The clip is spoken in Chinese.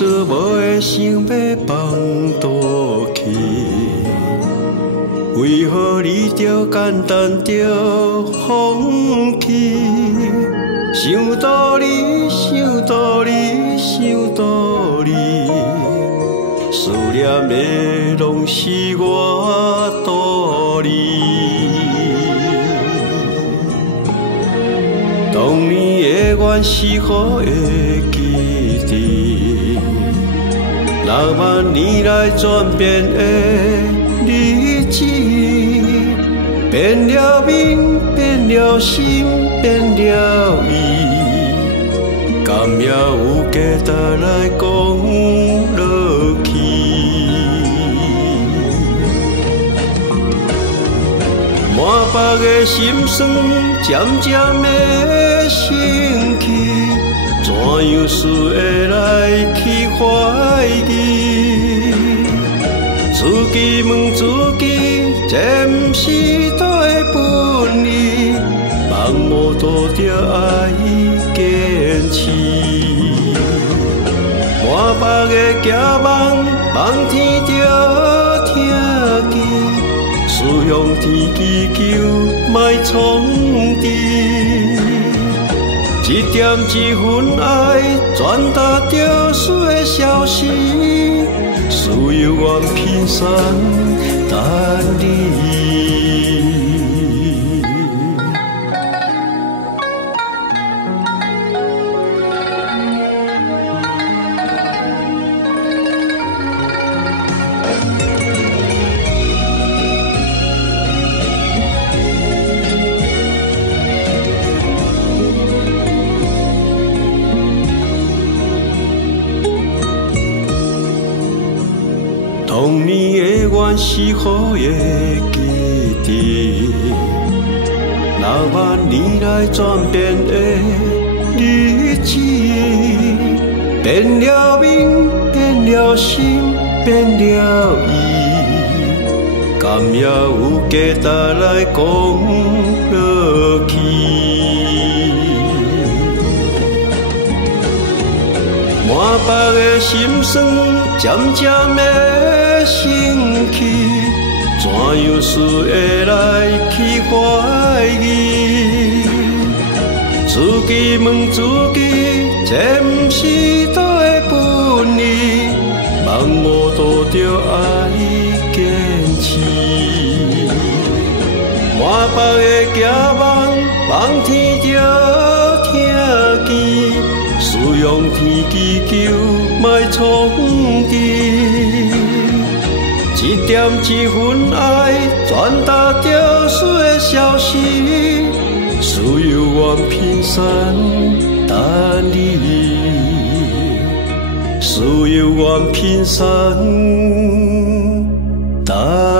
说无会想要放倒去，为何你就简单就放弃？想道理，想道理，想道理，思念的拢是我道理。当年的原是好的记忆，6万年来转变的日子，变了面，变了心，变了意，甘也有价值来讲落去。满腹的心酸，渐渐的升起，怎样是会来去怀疑？自己问自己，这不是倒的本意，茫无多着爱坚持。满腹的期望，望天着听见。思向天祈求，莫创治。一点一分爱，传达着水的消息。所有愿拼山等你。当年的原是好的记忆，6万年来转变的日子，变了面，变了心，变了意，甘也有价值来讲落去。满腹的心酸，渐渐的升起，怎样是会来去怀疑？自己问自己，这不是倒的本意，茫无多着爱坚持。满腹的期望，望天着听见。思仰天祈求，莫创治。一点一分爱，传达着水的消息。所有愿拼山等你，所有愿拼山等你。